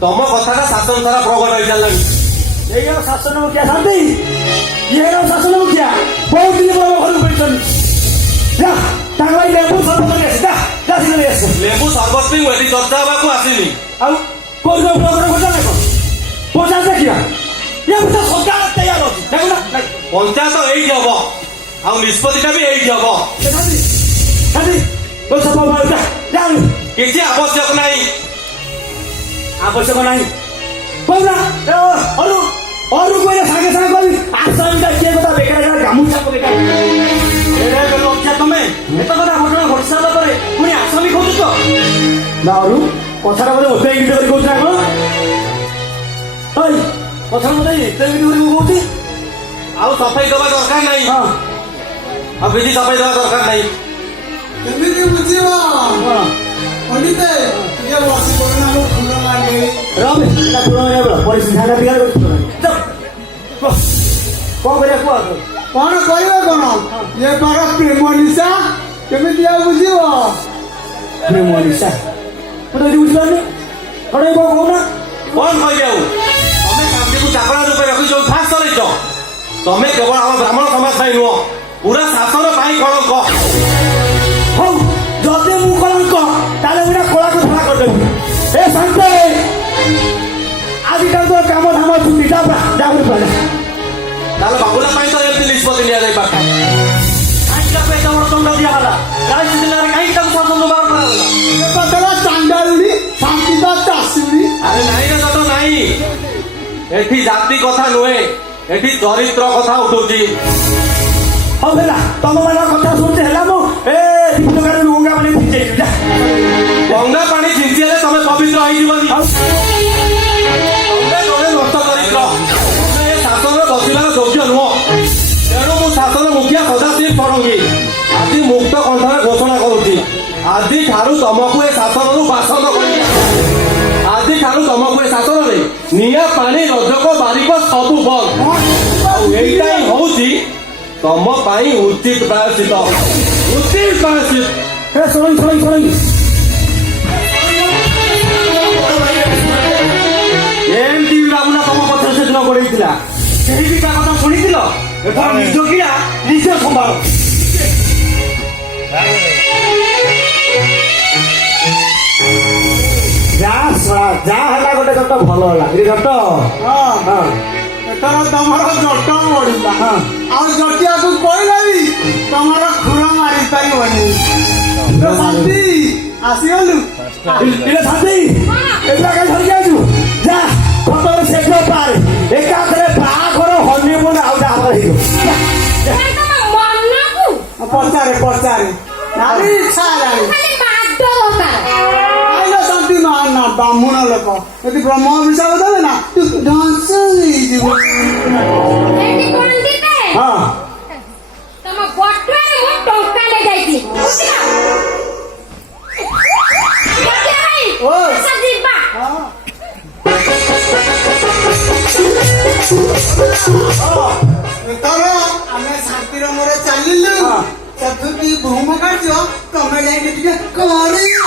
तुम कथा शासन सारा प्रकट हो सारा शासन मुखिया शांति ये शासन मुखिया बहुत दिन घर लेबू सरबत चर्चा हवा आसनी पंचायत यही हम निष्पत्तिटा भी यही हम किसी आवश्यक नहीं आवश्यक नहीं सागे सागे आसा बेकार गामुछा लज्जा तुम एत कथा घटना घटी सारा पुणी आसामी खोजुच कथा मत एत इंगित कर कथा मत एत इंगित कर सफाई दवा दरकार नहीं आ विधि सफाई दवा दरकार नहीं पंडित ये बसी पड़ना मो फूल लागे राम ना फूल लागे परिस्थिति बिगाड़ कौन करे कौन कहबे कौन ये बार प्रेम निशा केमी दिया बुझिबो प्रेम निशा तो बुझलानी कड़े को कोना कौन कह जाऊ तमे कामटी को चाकरा रूपे रखि जो फास चलैछ तमे केवल हम ब्राह्मण समाज पाई नुह पूरा शासन पाई कलंक हौ जदे मु कलंक ताले उडा कोला को धरा कर देबु ए शांते आजिकल तो काम धाम छुट्टी जा जाबु पड़े ताले बाबुला पाई तो एमती निष्पत्ति लिया जाई पाखा आजिका पे तमर दंड दिया हला राज जिल्ला रे काई तक प्रबंध बार ये पतला चांडाली शांति दा तासुरी अरे नहीं रे तो नहीं एठी जाति कथा नुहे एठी चरित्र कथा उठुची हौ बेला तम माना कथा सुनते हला मु ए दीपक गाड़ी गंगा पानी भिजे जा गंगा पानी ଆଜି ଠାରୁ ତମକୁ ଏ ଶାସନରୁ ବାସନ୍ଦ କରିବି। ଆଜି ଠାରୁ ତମକୁ ଏ ଶାସନରେ ନିଆଁ ପାଣି ରଜକ ବାରିକ ସବୁ ବନ୍ଦ। ଆଉ ଏଇଟା ହିଁ ହଉଛି ତମ ପାଇଁ ଉଚିତ ପ୍ରାୟଶ୍ଚିତ। ଉଚିତ ପ୍ରାୟଶ୍ଚିତ। ଏ ଶୁଣି ଏମିତି ବାବୁନା ତମ ପଛରେ ସେଦିନ ଗୋଡେଇଥିଲା। ସେହି ବି ତା କଥା ଶୁଣିଥିଲ। ଏଥର ନିଜ କିଆ ନିଜ ସମ୍ଭାଳ। ଯାହା ହେଲା ଗୋଟେ ଜଟ ଭଲ ହେଲା ଜଟ। ଏଥର ତମର ଜଟ ବଢିଲା। ହଁ। ଆଉ ଜଟିଆକୁ କହିଲେ ବି ତମର ଖୁର ମାରି ପାରିବନି। ଶାନ୍ତି ଆସିଗଲୁ। ଶାନ୍ତି ଏଗୁଡ଼ା କାହିଁ ଧରିକି ଆସୁ। ଯା ଫଟୋରେ ଶେଷ ପାରେ ଏକାଥରେ ବାହାଘର ହନିମୁନ ଆଉ ଯାହା ହେଇଯିବ। ପଚାରେ ଭାରି ଇଚ୍ଛା ହେଲାଣି। ଶାନ୍ତି ନା ବ୍ରାହ୍ମଣ ଲୋକ ଯଦି ବ୍ରହ୍ମ ଅଭିଶାପ ଦେବେ ନା ତୁ ଧ୍ୱଂସ ହେଇଯିବ। ହଁ ତମ ବଟୁଆରେ ମୁଁ ଟଙ୍କା ନେଇଯାଇଛି। ଓ। ଯିବା ଏଥର ଆମେ ଶାନ୍ତିର ମୋର ଚାଲିଲୁ। ଚତୁର୍ଥୀ ଭୌମ କାର୍ଯ୍ୟ ତମେ ଯାଇକି ଟିକେ କରିବ।